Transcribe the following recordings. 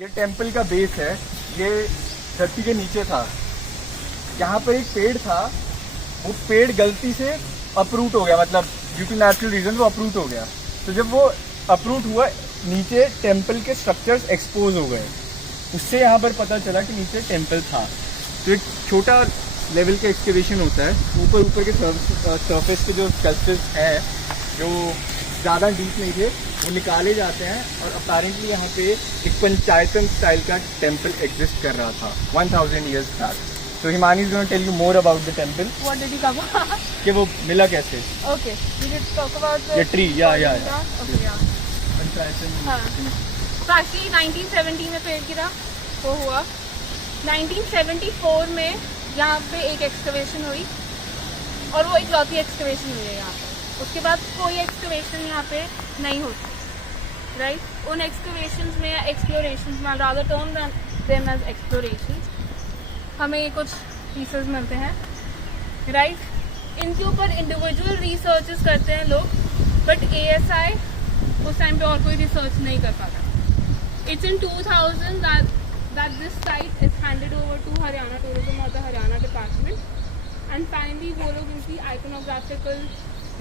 ये टेम्पल का बेस है, ये धरती के नीचे था। यहाँ पर एक पेड़ था, वो पेड़ गलती से अपरूट हो गया, मतलब ड्यू टू नेचुरल रीजन वो अपरूट हो गया। तो जब वो अपरूट हुआ, नीचे टेम्पल के स्ट्रक्चर्स एक्सपोज हो गए। उससे यहाँ पर पता चला कि नीचे टेम्पल था। तो एक छोटा लेवल का एक्सकेवेशन होता है, ऊपर के सरफेस के जो स्कल्पचर्स हैं जो ज़्यादा डीप नहीं थे वो निकाले जाते हैं, और अपेरेंटली यहाँ पे एक पंचायतन स्टाइल का टेम्पल एग्जिस्ट कर रहा था 1000 years back. So Himani is going to tell you more about the temple. What did you cover? कि वो मिला कैसे? Okay, we did talk about the tree, yeah. Okay, yeah. पंचायतन। हाँ. तो actually 1970 में पेड़ गिरा, वो हुआ। 1974 में यहाँ पे एक एक्सकवेशन हुई, और वो इकलौती एक्सकवेशन हुई है यहाँ पे। उसके बाद कोई एक्सकवेशन यहाँ पे नहीं होती, राइट? उन एक्सकवेशंस में या एक्सप्लोरेशंस में, rather term them as explorations, हमें कुछ पीसेस मिलते हैं, राइट? इनके ऊपर इंडिविजुअल रिसर्चेस करते हैं लोग, बट ASI उस टाइम पे और कोई रिसर्च नहीं कर पाता। It's in 2000 that this site is handed over to Haryana Tourism or the Haryana Department, and finally वो लोग इनकी iconographical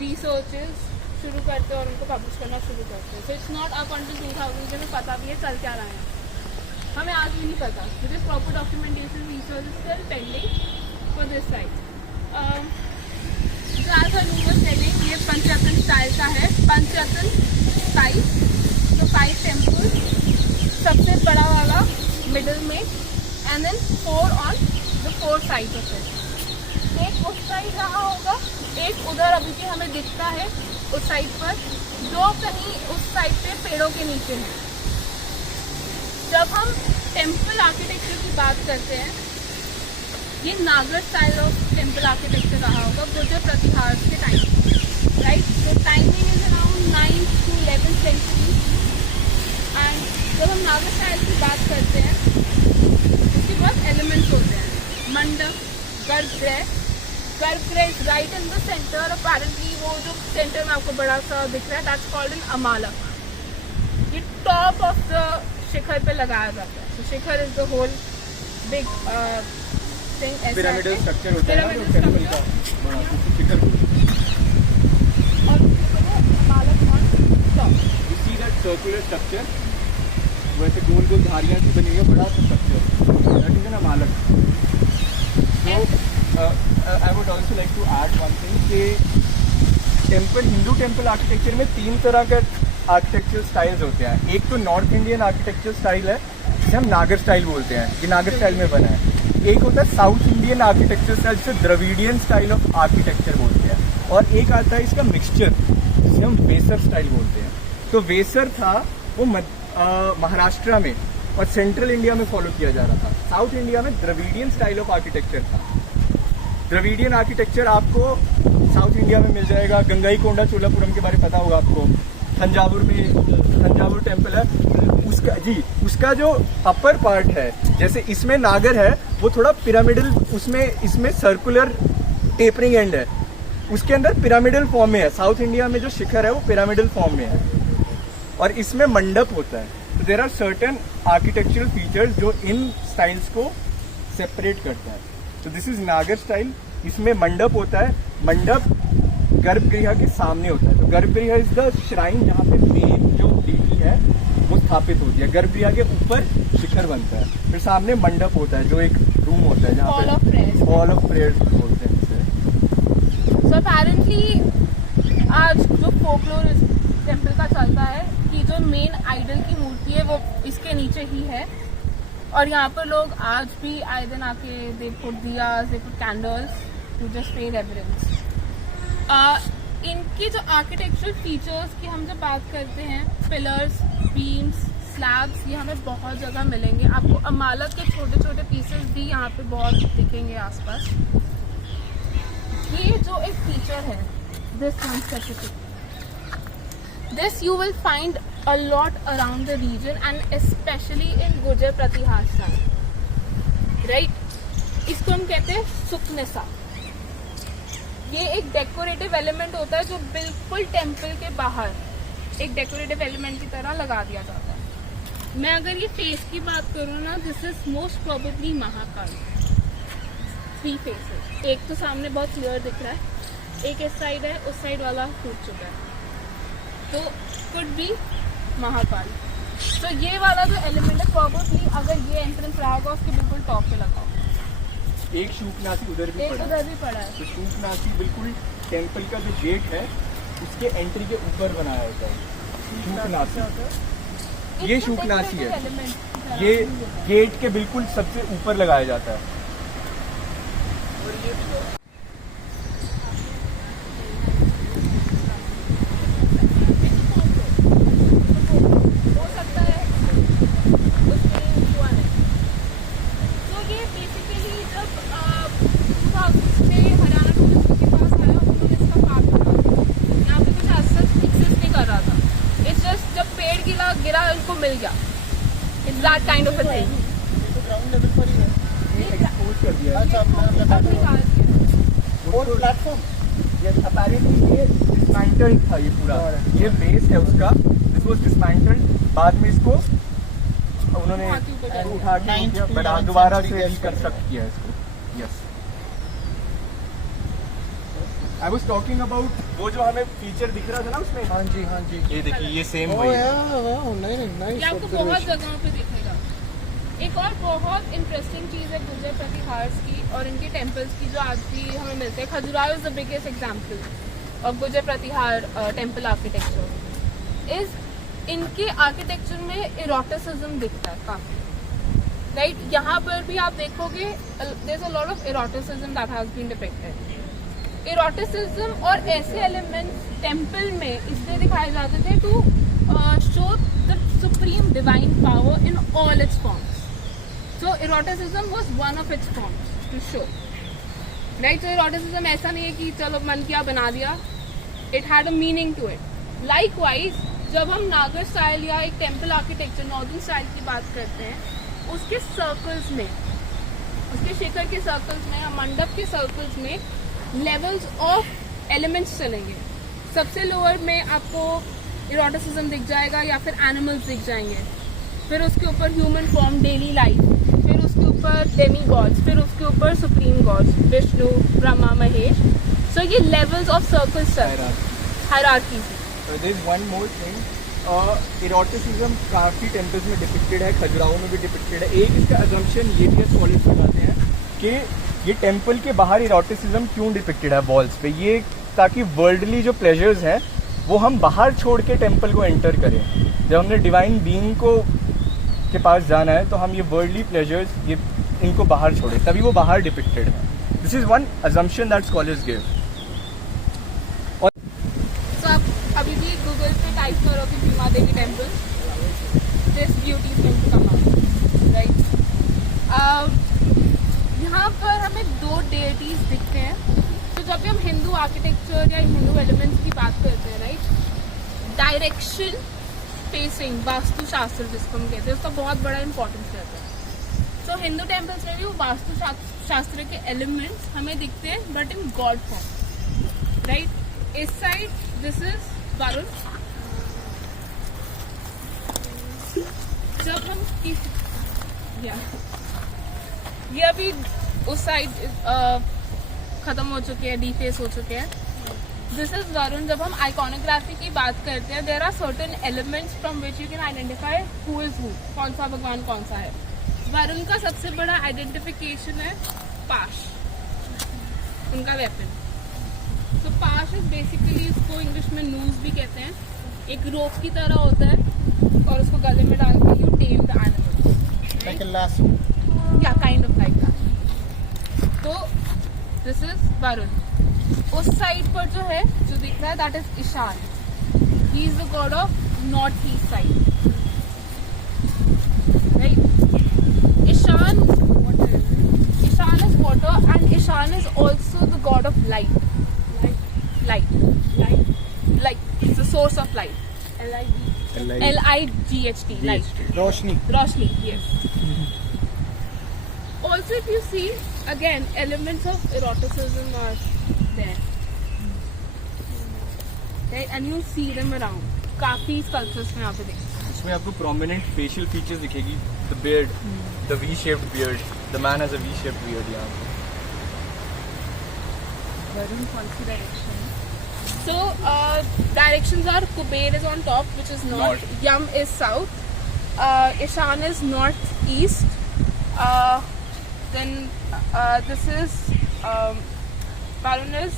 researches शुरू करते हैं और उनको पब्लिश करना शुरू करते हैं। So it's not up until 2000 जब हमें पता भी है चल क्या रहा है, हमें आज भी नहीं पता, because proper documentation research is still pending for this site. As Anu was telling, ये पंचरत्न स्टाइल का है, पंचरत्न स्टाइल, तो 5 टेम्पल, सबसे बड़ा वाला मिडल में, and then 4 on the 4 sides of it. एक उस साइड रहा होगा, एक उधर अभी भी हमें दिखता है उस साइड पर, जो कहीं उस साइड पे पेड़ों के नीचे है। जब हम टेम्पल आर्किटेक्चर की बात करते हैं, ये नागर स्टाइल ऑफ टेम्पल आर्किटेक्चर रहा होगा गुर्जर प्रतिहार के टाइम, राइट? तो timing is around 9th to 11th century। And जब हम नागर स्टाइल की बात करते हैं, उसके बाद एलिमेंट्स होते हैं, मंडप, गर्भगृह। गर्भगृह is right in the centre. Apparently वो जो सेंटर में आपको बड़ा सा दिख रहा है, दैट्स कॉल्ड एन अमालक। ये टॉप ऑफ द शिखर पे लगाया जाता है। तो shikhara is the whole big thing, pyramidal structure होता है, पिरामिडल स्ट्रक्चर, और amalaka on top. You see that circular structure? वैसे गोल गोल धारियाँ सी बनी हुई है, बड़ा सा structure, that is an अमालक। So I would also like to add one thing कि टेम्पल, हिंदू टेम्पल आर्किटेक्चर में 3 तरह का आर्किटेक्चरल स्टाइल्स होते हैं। एक तो नॉर्थ इंडियन आर्किटेक्चर स्टाइल है, जिसे हम नागर स्टाइल बोलते हैं, ये नागर स्टाइल में बना है। एक होता है साउथ इंडियन आर्किटेक्चर स्टाइल, जिसे द्रविडियन स्टाइल ऑफ आर्किटेक्चर बोलते हैं, और एक आता है इसका मिक्सचर, जिसे हम वेसर स्टाइल बोलते हैं। तो वेसर था वो महाराष्ट्र में और सेंट्रल इंडिया में फॉलो किया जा रहा था। साउथ इंडिया में द्रविडियन स्टाइल ऑफ आर्किटेक्चर था। द्रविडियन आर्किटेक्चर आपको साउथ इंडिया में मिल जाएगा। गंगाईकोंडा चोलापुरम के बारे में पता होगा आपको, तंजावुर में तंजावुर टेम्पल है, उसका जो अपर पार्ट है, जैसे इसमें नागर है, वो थोड़ा पिरामिडल, इसमें सर्कुलर टेपरिंग एंड है, उसके अंदर पिरामिडल फॉर्म में है। साउथ इंडिया में जो शिखर है वो पिरामिडल फॉर्म में है, और इसमें मंडप होता है। There are certain architectural features जो इन स्टाइल्स को सेपरेट करता है। तो दिस इज नागर स्टाइल। इसमें मंडप होता है, मंडप गर्भगृह के सामने होता है। तो गर्भगृह इज द श्राइन जहाँ पे मेन जो देवी है वो स्थापित होती है। गर्भगृह के ऊपर शिखर बनता है, फिर सामने मंडप होता है जो एक रूम होता है जहाँ hall of prayers, hall of prayers बोलते हैं इसे। सो अपेरेंटली आज जो फोकलोर इस टेम्पल का चलता है कि जो मेन आइडल की मूर्ति है वो इसके नीचे ही है, और यहाँ पर लोग आज भी आए दिन आके they put diyas, they put candles to just pay reverence. इनकी जो आर्किटेक्चरल फीचर्स की हम जब बात करते हैं, पिलर्स, बीम्स, स्लैब्स, ये हमें बहुत जगह मिलेंगे। आपको अमालक के छोटे छोटे पीसेस भी यहाँ पे बहुत दिखेंगे आसपास। ये जो एक फीचर है, this one specific, this you will find a lot around the region and especially in Gurjar Pratihar side, right? इसको हम कहते हैं सुकनेसा। ये एक डेकोरेटिव एलिमेंट होता है जो बिल्कुल टेम्पल के बाहर एक डेकोरेटिव एलिमेंट की तरह लगा दिया जाता है। मैं अगर ये फेस की बात करूँ ना, this is most probably Mahakal. 3 faces, एक तो सामने बहुत क्लियर दिख रहा है, एक इस साइड है, उस साइड वाला टूट चुका है, तो कुड बी महाकाल। तो ये वाला जो एलिमेंट है प्रोबेबली अगर ये एंट्रेंस रहा होगा उसके बिल्कुल टॉप पे लगा होगा। एक शूकनासी उधर भी एक पड़ा उधर भी पड़ा है। तो शूकनासी बिल्कुल टेम्पल का जो गेट है उसके एंट्री के ऊपर बनाया होता है शूकनासी। ये शूकनासी है, ये गेट के बिल्कुल सबसे ऊपर लगाया जाता है। गिरा इनको मिल गया, it's that kind of a thing. तो ग्राउंड लेवल पर ही है। ये एक्सपोज कर दिया है। अच्छा, और प्लेटफॉर्म अपेरेंटली ये डिसमेंटल्ड था, ये पूरा ये बेस है उसका, दिस वाज डिसमेंटल्ड। बाद में इसको उन्होंने उठा के बना दोबारा से रिकंस्ट्रक्ट किया है इसको। Yes, I was talking about वो जो हमें फीचर दिख रहा था ना उसमें। हाँ जी, ये देखिए, ये सेम ओह वही है। ये आपको बहुत जगहों पे दिखेगा। एक और बहुत इंटरेस्टिंग चीज़ है गुर्जर प्रतिहार्स की और इनके टेम्पल्स की जो आज भी हमें मिलते हैं। Khajuraho is the biggest example of Gurjara Pratihara temple architecture. Is इनके आर्किटेक्चर में इरोटिसिज्म दिखता है काफी, राइट। यहाँ पर भी आप देखोगे there is a lot of eroticism that has been depicted. Eroticism और ऐसे एलिमेंट्स टेम्पल में इसलिए दिखाए जाते थे to show the supreme divine power in all its forms. So eroticism was one of its forms to show, right. तो eroticism ऐसा नहीं है कि चलो मन किया बना दिया, it had a meaning to it. Likewise जब हम नागर स्टाइल या एक टेम्पल आर्किटेक्चर नॉर्दर्न स्टाइल की बात करते हैं, उसके सर्कल्स में, उसके शिखर के सर्कल्स में या मंडप के सर्कल्स में लेवल्स ऑफ एलिमेंट्स चलेंगे। सबसे लोअर में आपको इरोटिसिज्म दिख जाएगा या फिर एनिमल्स दिख जाएंगे, फिर उसके ऊपर ह्यूमन फॉर्म, डेली लाइफ, फिर उसके ऊपर डेमी गॉड्स, फिर उसके ऊपर supreme gods, Vishnu, Brahma, Mahesh. So ये levels of circles hierarchy. There is one more thing, eroticism काफ़ी टेम्पल्स में डिपिक्टेड है, खजुराहो में भी डिपिक्टेड है। एक इसका अजम्पशन ये भी स्कॉलर्स बताते हैं कि ये टेम्पल के बाहर इरोटिसिज्म क्यों डिपिक्टेड है वॉल्स पे, ये ताकि वर्ल्डली जो प्लेजर्स हैं वो हम बाहर छोड़ के टेम्पल को एंटर करें। जब हमने डिवाइन बीइंग को के पास जाना है तो हम ये वर्ल्डली प्लेजर्स ये इनको बाहर छोड़े, तभी वो बाहर डिपिक्टेड है। This is one assumption that scholars give. और तो आप अभी भी गूगल पे टाइप करोगे Bhima Devi temple, this beauty is going to come out, right. यहाँ पर हमें 2 डेटीज दिखते हैं। तो जब भी हम हिंदू आर्किटेक्चर या हिंदू एलिमेंट्स की बात करते हैं, राइट, डायरेक्शन फेसिंग वास्तु शास्त्र जिसको हम कहते हैं, उसका बहुत बड़ा इंपॉर्टेंस रहता है। तो हिंदू टेम्पल्स में भी वो वास्तु शास्त्र के एलिमेंट्स हमें दिखते हैं, but in God form, right. इस साइड दिस इज वरुण। जब हम ये अभी उस साइड खत्म हो चुके हैं, डीफेस हो चुके हैं। This is Varun. जब हम आइकॉनोग्राफी की बात करते हैं, there are certain elements from which you can identify who is who, कौन सा भगवान कौन सा है। वरुण का सबसे बड़ा आइडेंटिफिकेशन है पाश, उनका वेपन। तो पाश इज बेसिकली, इसको इंग्लिश में नूज भी कहते हैं, एक रोप की तरह होता है और उसको गले में डाल के you tame the animal, like a lasso, या काइंड ऑफ लाइक दैट। तो दिस इज वरुण। उस साइड पर जो है, जो दिख रहा है, that is Ishan. He is the god of north east side, right. Ishan is water and Ishan is also the god of light. Light is the source of light. LIGHT, light. रोशनी। Yes. Also, if you see, again, elements of eroticism are there. Right? And you see them around. काफी sculptures में यहाँ पे देखें। इसमें आपको prominent facial features दिखेगी. The beard, the V shaped beard. The man has a V shaped beard यहाँ पे. वरुण कौन सी direction? So directions are Kuber is on top, which is north. Yam is south. Ishan is northeast. Then this is Varun is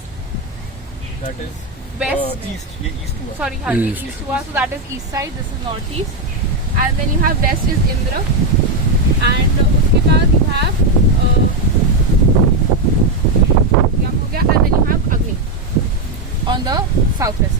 That is west. east. ये east हुआ. Sorry, हाँ, ये east हुआ. So that is east side. This is northeast. And then you have west is Indra. And उसके बाद you have Yam हो गया. And then you have Agni on the southwest.